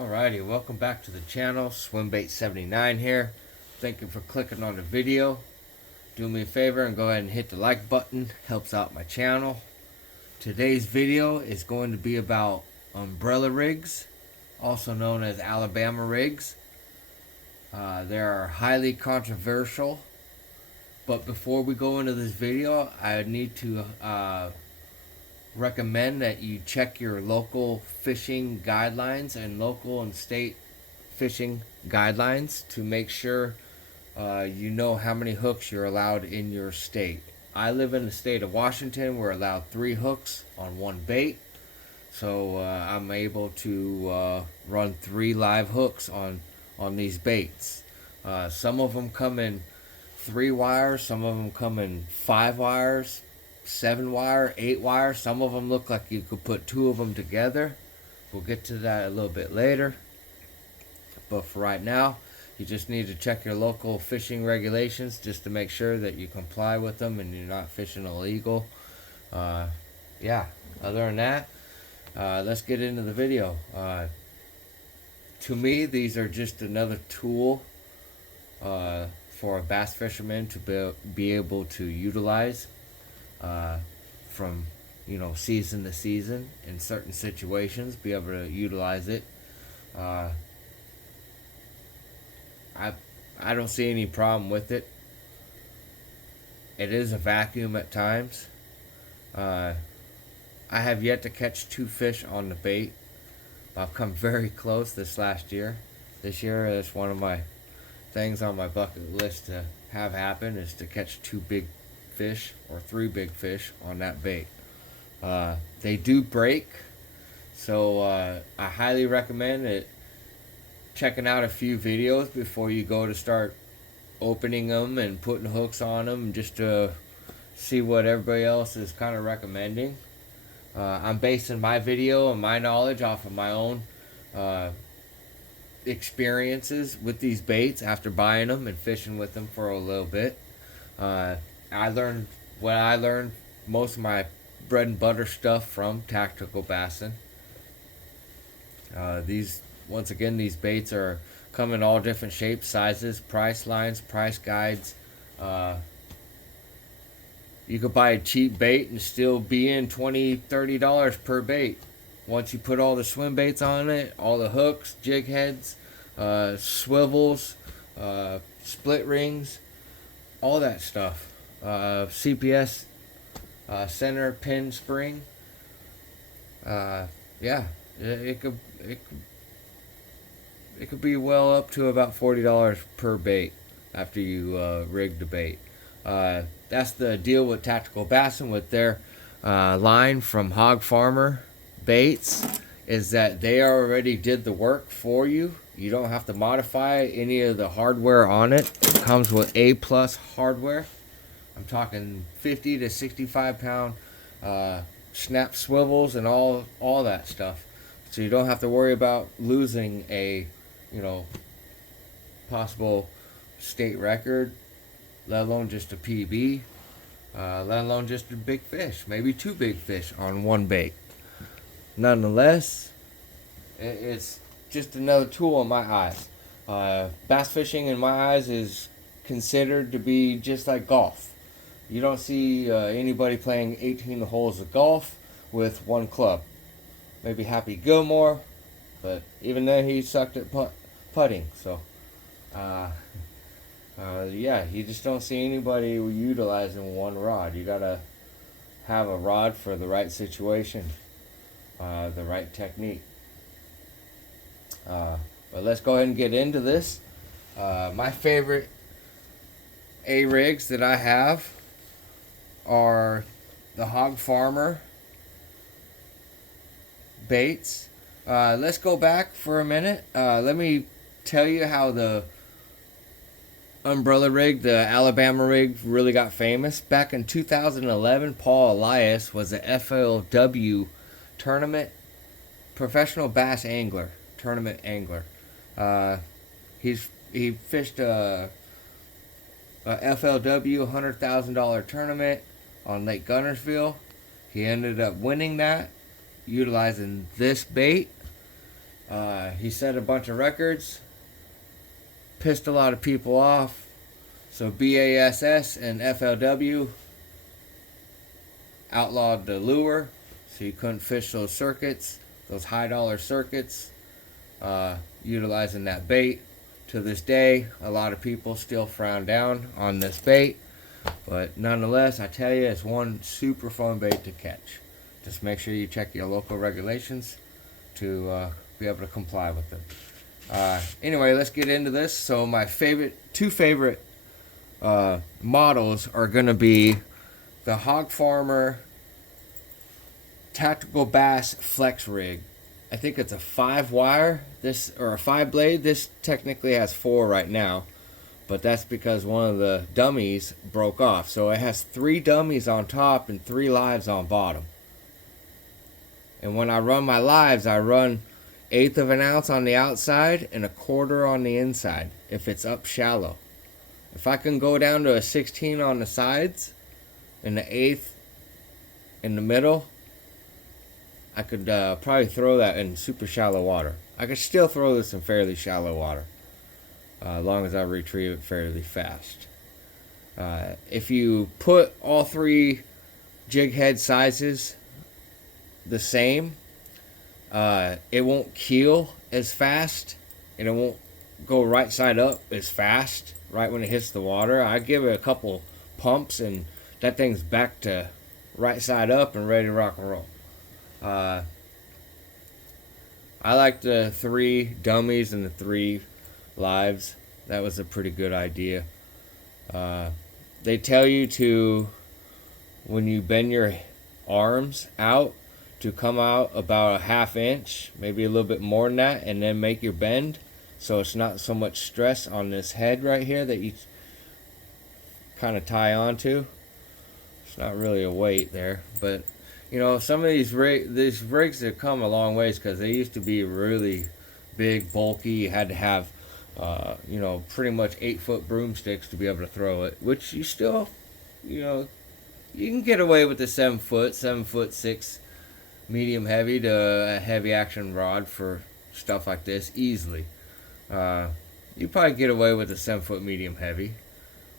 Alrighty, welcome back to the channel. Swimbait79 here. Thank you for clicking on the video. Do me a favor and go ahead and hit the like button. Helps out my channel. Today's video is going to be about umbrella rigs, also known as Alabama rigs. They are highly controversial. But before we go into this video, I need to recommend that you check your local fishing guidelines and local and state fishing guidelines to make sure you know how many hooks you're allowed in your state. I live in the state of Washington. We're allowed 3 hooks on one bait, so I'm able to run 3 live hooks on these baits. Some of them come in 3 wires, some of them come in 5 wires, 7 wire, 8 wire. Some of them look like you could put 2 of them together. We'll get to that a little bit later. But for right now, you just need to check your local fishing regulations just to make sure that you comply with them and you're not fishing illegal. Yeah, other than that, let's get into the video. To me, these are just another tool for a bass fisherman to be able to utilize from season to season in certain situations, be able to utilize it. I don't see any problem with it. It is a vacuum at times. I have yet to catch 2 fish on the bait. I've come very close this last year. This year is one of my things on my bucket list to have happen, is to catch 2 big fish or 3 big fish on that bait. They do break, so I highly recommend it. Checking out a few videos before you go to start opening them and putting hooks on them, just to see what everybody else is kind of recommending. I'm basing my video and my knowledge off of my own experiences with these baits after buying them and fishing with them for a little bit. I learned most of my bread and butter stuff from Tactical Bassin. Once again, these baits come in all different shapes, sizes, price lines, price guides. You could buy a cheap bait and still be in $20, $30 per bait. Once you put all the swim baits on it, all the hooks, jig heads, swivels, split rings, all that stuff. CPS center pin spring. Yeah, it could be well up to about $40 per bait after you rig the bait. That's the deal with Tactical Bassin with their line from Hog Farmer Baits, is that they already did the work for you. You don't have to modify any of the hardware on it. It comes with A+ hardware. I'm talking 50 to 65 pound snap swivels and all that stuff. So you don't have to worry about losing a possible state record, let alone just a PB, let alone just a big fish, maybe 2 big fish on one bait. Nonetheless, it's just another tool in my eyes. Bass fishing in my eyes is considered to be just like golf. You don't see anybody playing 18 holes of golf with 1 club. Maybe Happy Gilmore, but even then he sucked at putting. So, yeah, you just don't see anybody utilizing 1 rod. You gotta have a rod for the right situation, the right technique. But let's go ahead and get into this. My favorite A-rigs that I have are the Hog Farmer baits. Let's go back for a minute. Let me tell you how the umbrella rig, the Alabama rig, really got famous. Back in 2011, Paul Elias was a FLW tournament professional bass angler, tournament angler. He fished a FLW $100,000 tournament on Lake Guntersville. He ended up winning that, utilizing this bait. He set a bunch of records, pissed a lot of people off. So BASS and FLW outlawed the lure, so you couldn't fish those circuits, those high dollar circuits, utilizing that bait. To this day, a lot of people still frown down on this bait, but nonetheless, I tell you, it's one super fun bait to catch. Just make sure you check your local regulations to be able to comply with them. Anyway, let's get into this. So my two favorite models are going to be the Hog Farmer Tactical Bass Flex Rig. I think it's a 5-wire, or a 5-blade. This technically has 4 right now, but that's because one of the dummies broke off. So it has 3 dummies on top and 3 lives on bottom. And when I run my lives, I run 1/8 of an ounce on the outside and 1/4 on the inside if it's up shallow. If I can go down to a 16 on the sides and the 1/8 in the middle, I could probably throw that in super shallow water. I could still throw this in fairly shallow water, as long as I retrieve it fairly fast. If you put all 3 jig head sizes the same, it won't keel as fast, and it won't go right side up as fast right when it hits the water. I give it a couple pumps, and that thing's back to right side up and ready to rock and roll. I like the 3 dummies and the 3 lives. That was a pretty good idea. They tell you to, when you bend your arms out, to come out about a 1/2 inch, maybe a little bit more than that, and then make your bend, so it's not so much stress on this head right here that you kind of tie onto. It's not really a weight there, but you know, some of these rigs have come a long ways, because they used to be really big, bulky. You had to have pretty much 8-foot broomsticks to be able to throw it, which you still, you can get away with the 7 foot 6 medium heavy to a heavy action rod for stuff like this easily. You probably get away with a 7-foot medium heavy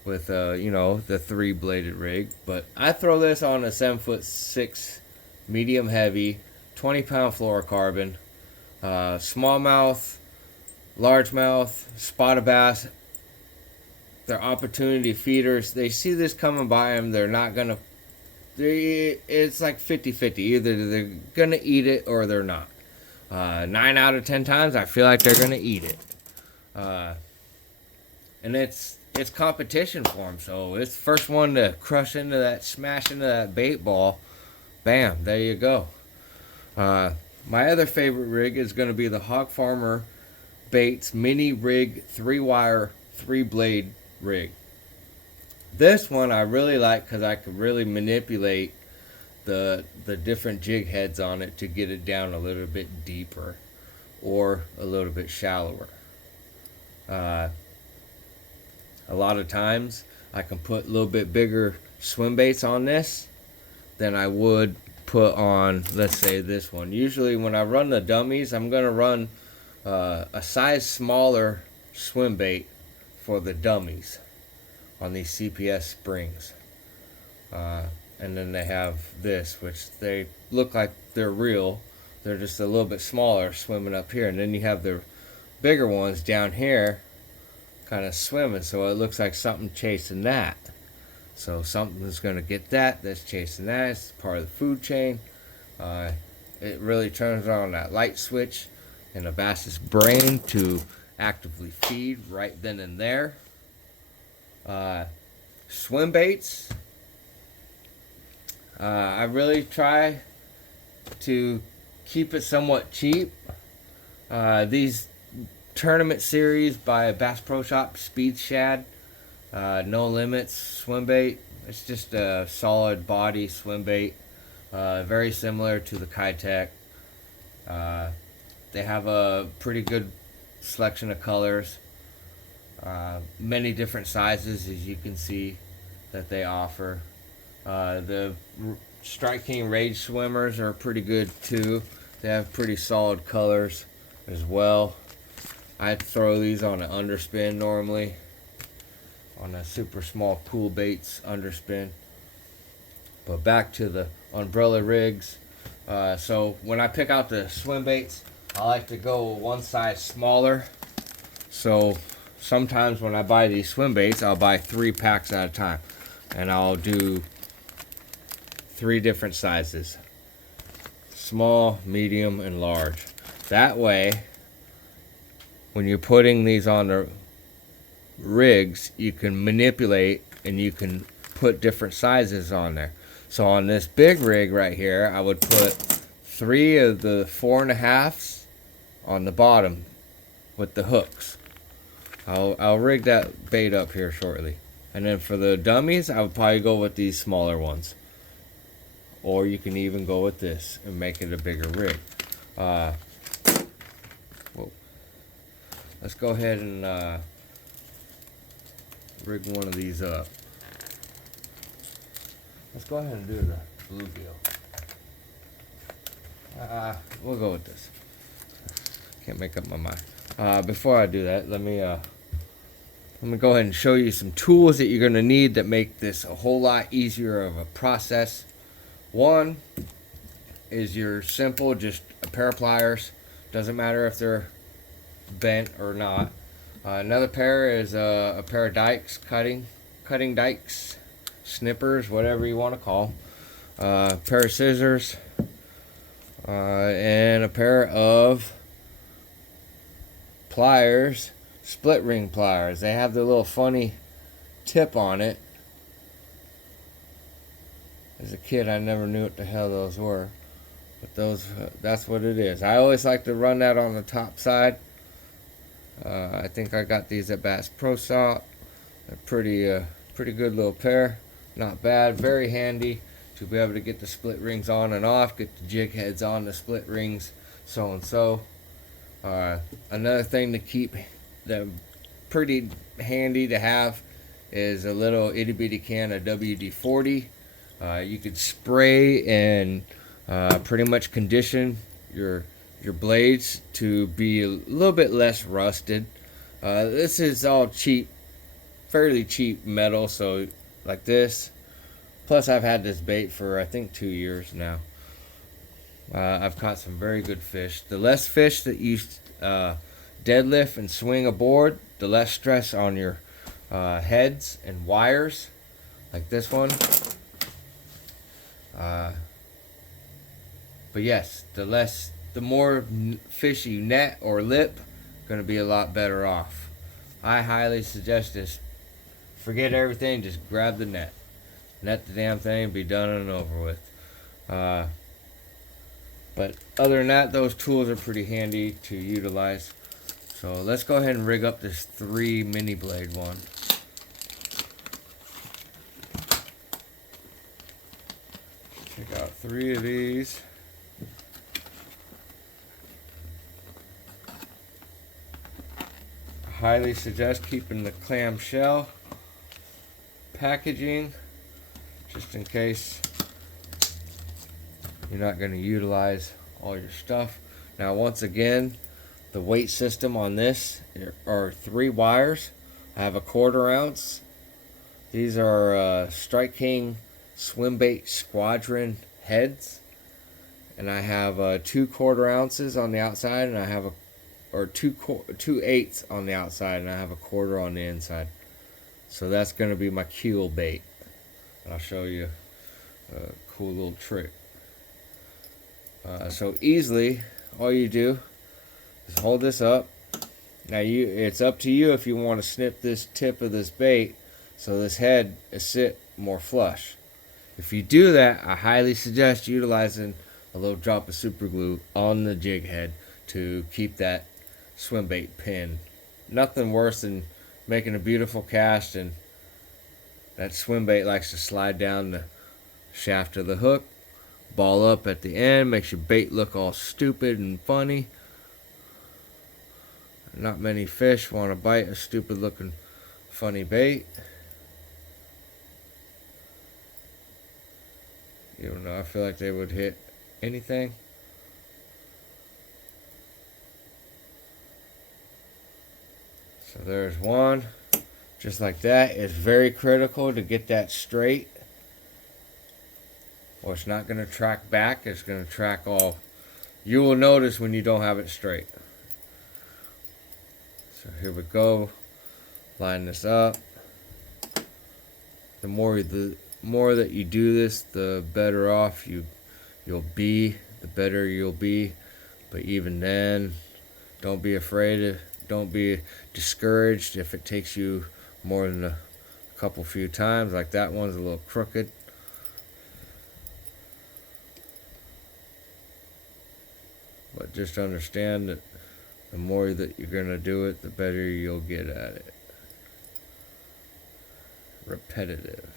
with the 3-bladed rig, but I throw this on a 7 foot 6 medium heavy 20-pound fluorocarbon, smallmouth, largemouth, spotted bass. They're opportunity feeders. They see this coming by them, they're not gonna, it's like 50-50. Either they're gonna eat it or they're not. 9 out of 10 times I feel like they're gonna eat it, and it's competition for them. So it's the first one to smash into that bait ball. Bam, there you go. My other favorite rig is going to be the Hog Farmer Baits Mini Rig 3-wire 3-blade rig. This one I really like because I can really manipulate the different jig heads on it to get it down a little bit deeper or a little bit shallower. A lot of times I can put a little bit bigger swim baits on this than I would put on, let's say, this one. Usually when I run the dummies, I'm going to run a size smaller swim bait for the dummies on these CPS springs. And then they have this, which they look like they're real. They're just a little bit smaller swimming up here. And then you have the bigger ones down here kind of swimming, so it looks like something chasing that. So something's going to get that's chasing that. It's part of the food chain. It really turns on that light switch in the bass's brain to actively feed right then and there. Swim baits. I really try to keep it somewhat cheap. These tournament series by Bass Pro Shop, Speed Shad, No Limits swim bait. It's just a solid body swim bait, very similar to the Kitech. They have a pretty good selection of colors, many different sizes, as you can see that they offer. The Strike King Rage swimmers are pretty good too. They have pretty solid colors as well. I throw these on an underspin normally, on a super small pool baits underspin. But back to the umbrella rigs. So when I pick out the swim baits, I like to go one size smaller. So sometimes when I buy these swim baits, I'll buy 3 packs at a time, and I'll do 3 different sizes: small, medium, and large. That way, when you're putting these on the rigs, you can manipulate and you can put different sizes on there. So on this big rig right here, I would put 3 of the 4.5s on the bottom with the hooks. I'll rig that bait up here shortly. And then for the dummies, I would probably go with these smaller ones. Or you can even go with this and make it a bigger rig. Whoa. Let's go ahead and rig one of these up. Let's go ahead and do the bluegill. We'll go with this. Can't make up my mind. Before I do that, let me go ahead and show you some tools that you're going to need that make this a whole lot easier of a process. One is your simple, just a pair of pliers. Doesn't matter if they're bent or not. Another pair is a pair of dikes, cutting dikes, snippers, whatever you want to call. A pair of scissors, and a pair of pliers, split ring pliers. They have the little funny tip on it. As a kid, I never knew what the hell those were, but that's what it is. I always like to run that on the top side. I think I got these at Bass Pro Shop. They're pretty good little pair. Not bad, very handy to be able to get the split rings on and off, get the jig heads on the split rings, so and so. Another thing to keep them pretty handy to have is a little itty bitty can of WD-40. You could spray and pretty much condition your blades to be a little bit less rusted. This is all cheap, fairly cheap metal, so like this. Plus I've had this bait for I think 2 years now. I've caught some very good fish. The less fish that you deadlift and swing aboard, the less stress on your heads and wires, like this one. But yes, the more fish you net or lip, going to be a lot better off. I highly suggest this. Forget everything, just grab the net. Net the damn thing, be done and over with. But other than that, those tools are pretty handy to utilize. So let's go ahead and rig up this 3 mini blade one. Check out 3 of these. I highly suggest keeping the clamshell packaging, just in case you're not going to utilize all your stuff. Now once again, the weight system on this are 3 wires. I have a 1/4 ounce. These are Strike King swim bait squadron heads, and I have 2/4 ounces on the outside, and I have 2/8 on the outside, and I have a 1/4 on the inside. So that's going to be my keel bait. And I'll show you a cool little trick. So easily, all you do is hold this up. Now it's up to you if you want to snip this tip of this bait so this head is sit more flush. If you do that, I highly suggest utilizing a little drop of super glue on the jig head to keep that swim bait pinned. Nothing worse than making a beautiful cast and that swim bait likes to slide down the shaft of the hook, ball up at the end, makes your bait look all stupid and funny. Not many fish want to bite a stupid looking funny bait. Even though I feel like they would hit anything. So there's one, just like that. It's very critical to get that straight, or it's not going to track back. It's going to track all. You will notice when you don't have it straight. So here we go. Line this up. The more that you do this, the better off you'll be. The better you'll be. But even then, don't be afraid. Don't be discouraged if it takes you more than a few times. Like that one's a little crooked. But just understand that the more that you're going to do it, the better you'll get at it. Repetitive.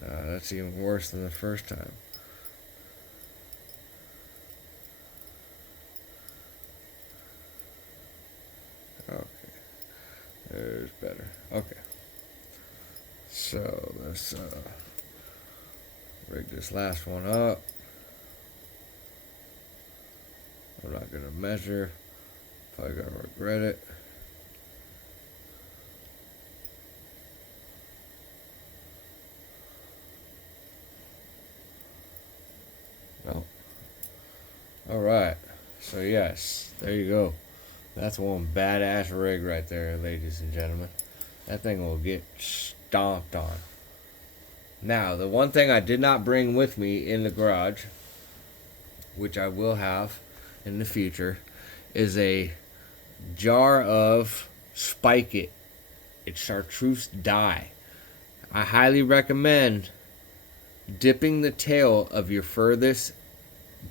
That's even worse than the first time. Okay. There's better. Okay. So let's rig this last one up. I'm not going to measure. Probably going to regret it. No. Alright. So yes, there you go. That's one badass rig right there, ladies and gentlemen. That thing will get stomped on. Now, the one thing I did not bring with me in the garage, which I will have in the future, is a jar of Spike It. It's chartreuse dye. I highly recommend dipping the tail of your furthest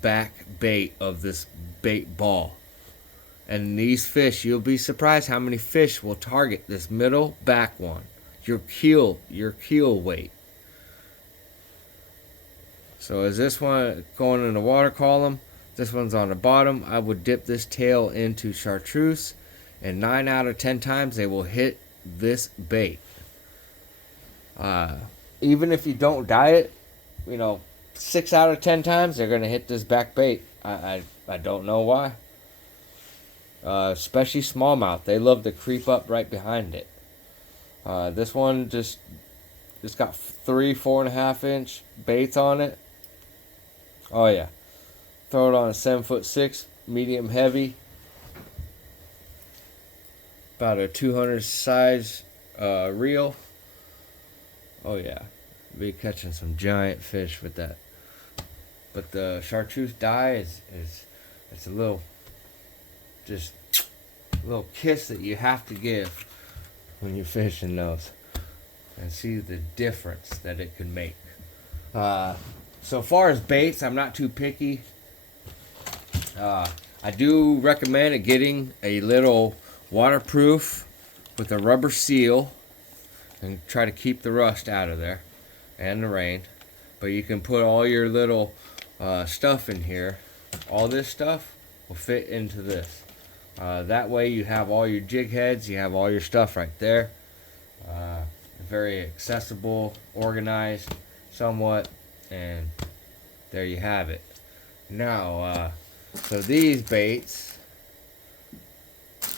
back bait of this bait ball. And these fish, you'll be surprised how many fish will target this middle back one. Your keel weight. So is this one going in the water column? This one's on the bottom. I would dip this tail into chartreuse, and 9 out of 10 times they will hit this bait. Even if you don't dye it, 6 out of 10 times they're going to hit this back bait. I don't know why. Especially smallmouth. They love to creep up right behind it. This one it's got 4.5 inch baits on it. Oh yeah. Throw it on a 7'6", medium heavy. About a 200 size reel. Oh yeah. Be catching some giant fish with that. But the chartreuse dye is it's a little kiss that you have to give when you're fishing those, and see the difference that it can make. So far as baits, I'm not too picky. I do recommend getting a little waterproof with a rubber seal and try to keep the rust out of there and the rain. But you can put all your little stuff in here. All this stuff will fit into this. That way you have all your jig heads, you have all your stuff right there. Very accessible, organized somewhat, and there you have it. Now, so these baits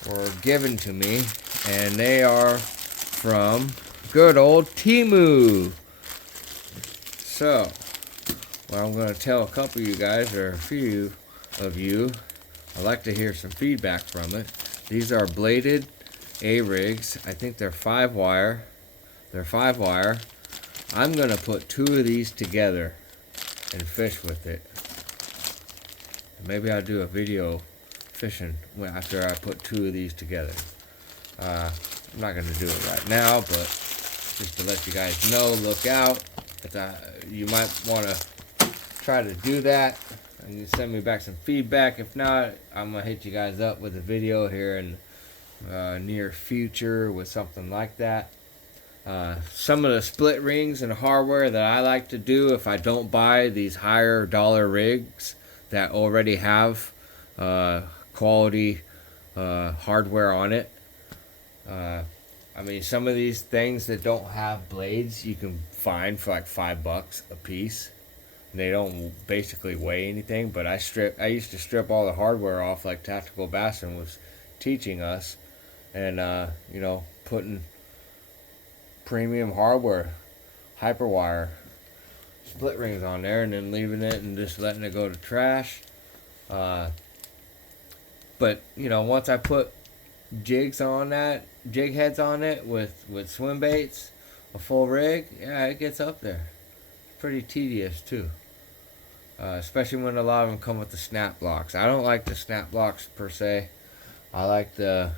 were given to me, and they are from good old Temu. So, what I'm going to tell a couple of you guys, or a few of you, I'd like to hear some feedback from it. These are bladed A-rigs. I think they're 5-wire. They're 5-wire. I'm going to put 2 of these together and fish with it. Maybe I'll do a video fishing after I put 2 of these together. I'm not going to do it right now, but just to let you guys know, look out. You might want to try to do that. And you send me back some feedback. If not, I'm going to hit you guys up with a video here in near future with something like that. Some of the split rings and hardware that I like to do if I don't buy these higher dollar rigs that already have quality hardware on it. Some of these things that don't have blades you can find for like $5 a piece. They don't basically weigh anything, but I used to strip all the hardware off like Tactical Bassin was teaching us, and you know, putting premium hardware, Hyperwire split rings on there, and then leaving it and just letting it go to trash. Uh, but you know, once I put jigs on that, jig heads on it with swim baits, a full rig, yeah, it gets up there. Pretty tedious too. Especially when a lot of them come with the snap blocks. I don't like the snap blocks per se. I like the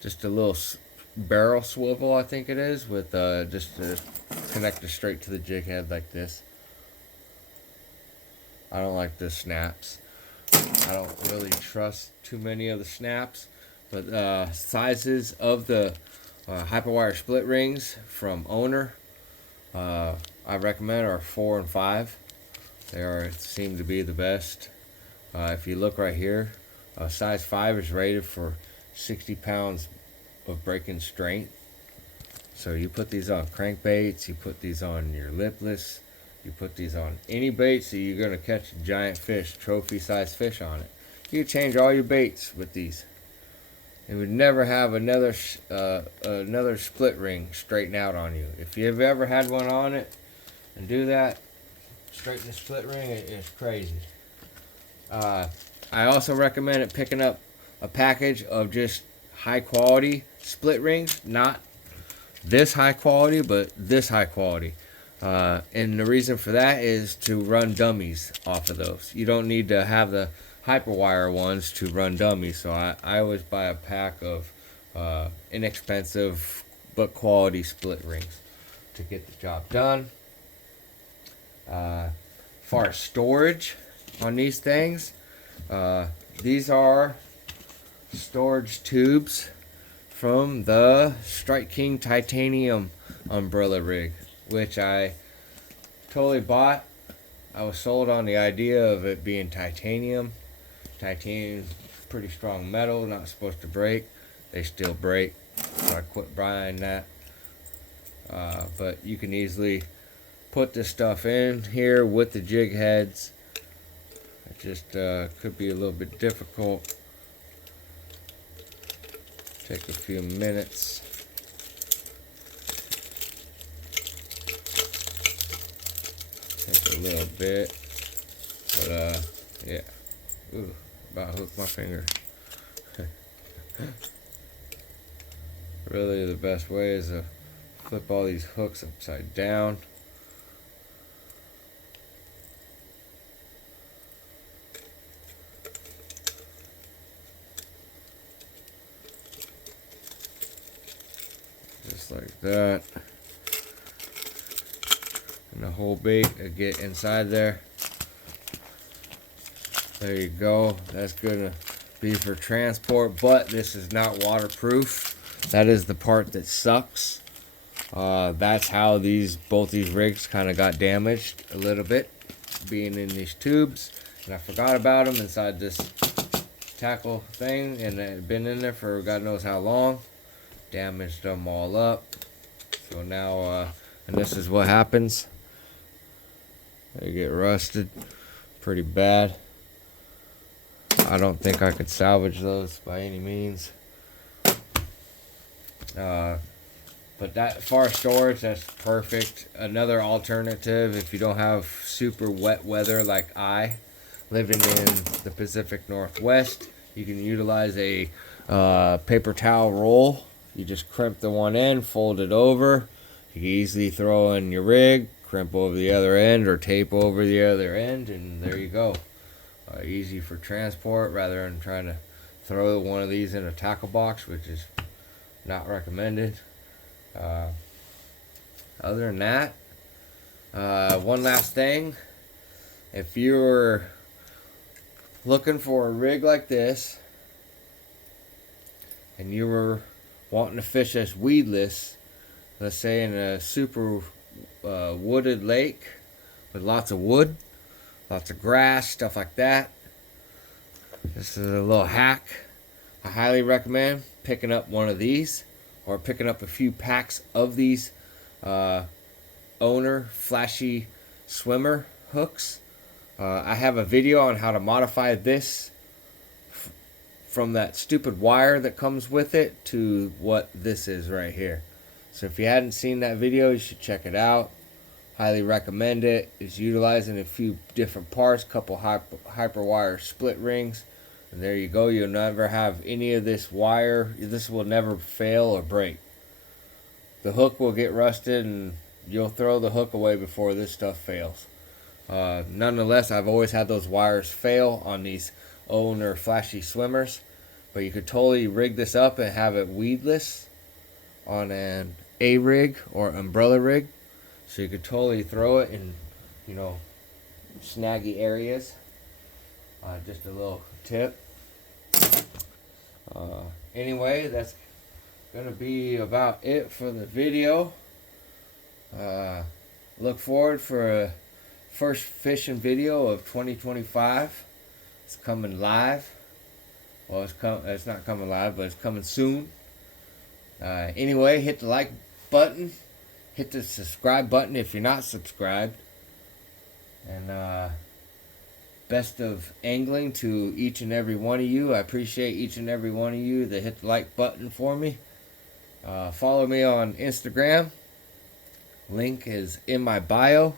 just a little barrel swivel, I think it is, with just to connect it straight to the jig head like this. I don't like the snaps. I don't really trust too many of the snaps, but sizes of the Hyperwire split rings from Owner, I recommend are 4 and 5. Seem to be the best. If you look right here, size 5 is rated for 60 pounds of breaking strength. So you put these on crankbaits, you put these on your lipless, you put these on any baits that you're going to catch a giant fish, trophy sized fish on it. You can change all your baits with these. You would never have another split ring straighten out on you. If you've ever had one on it and do that, straighten the split ring, it's crazy. I also recommend it picking up a package of just high quality split rings, not this high quality, but this high quality. And the reason for that is to run dummies off of those. You don't need to have the Hyperwire ones to run dummies. So I always buy a pack of inexpensive but quality split rings to get the job done. For storage on these things, these are storage tubes from the Strike King Titanium umbrella rig, which I totally bought. I was sold on the idea of it being titanium. Titanium's pretty strong metal, not supposed to break. They still break, so I quit buying that. But you can easily put this stuff in here with the jig heads. It just could be a little bit difficult. Take a few minutes. Take a little bit. But yeah. Ooh, about hooked my finger. Really the best way is to flip all these hooks upside down. Just like that. And the whole bait will get inside there. There you go. That's gonna be for transport, but this is not waterproof. That is the part that sucks. That's how both these rigs kind of got damaged a little bit, being in these tubes. And I forgot about them inside this tackle thing, and it had been in there for God knows how long. Damaged them all up. So now, and this is what happens. They get rusted pretty bad. I don't think I could salvage those by any means. But that far storage, that's perfect. Another alternative, if you don't have super wet weather like I, living in the Pacific Northwest, you can utilize a paper towel roll. You just crimp the one end, fold it over. You can easily throw in your rig, crimp over the other end, or tape over the other end, and there you go. Easy for transport rather than trying to throw one of these in a tackle box, which is not recommended. Other than that, one last thing. If you're looking for a rig like this and you were wanting to fish as weedless, let's say in a super wooded lake with lots of wood, lots of grass, stuff like that, this is a little hack. I highly recommend picking up one of these or picking up a few packs of these Owner flashy swimmer hooks. I have a video on how to modify this from that stupid wire that comes with it to what this is right here. So if you hadn't seen that video, you should check it out. Highly recommend it. It's utilizing a few different parts, couple hyper wire split rings, and there you go. You'll never have any of this wire. This will never fail or break. The hook will get rusted and you'll throw the hook away before this stuff fails. Nonetheless, I've always had those wires fail on these Owen or Flashy swimmers, but you could totally rig this up and have it weedless on an A rig or umbrella rig, so you could totally throw it in, you know, snaggy areas. Just a little tip. Anyway, that's gonna be about it for the video. Look forward for a first fishing video of 2025. It's coming live. Well, it's not coming live, but it's coming soon. Anyway, hit the like button, hit the subscribe button if you're not subscribed, and best of angling to each and every one of you. I appreciate each and every one of you that hit the like button for me. Follow me on Instagram. Link is in my bio.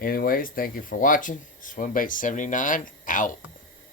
Anyways, thank you for watching. Swimbait79 out.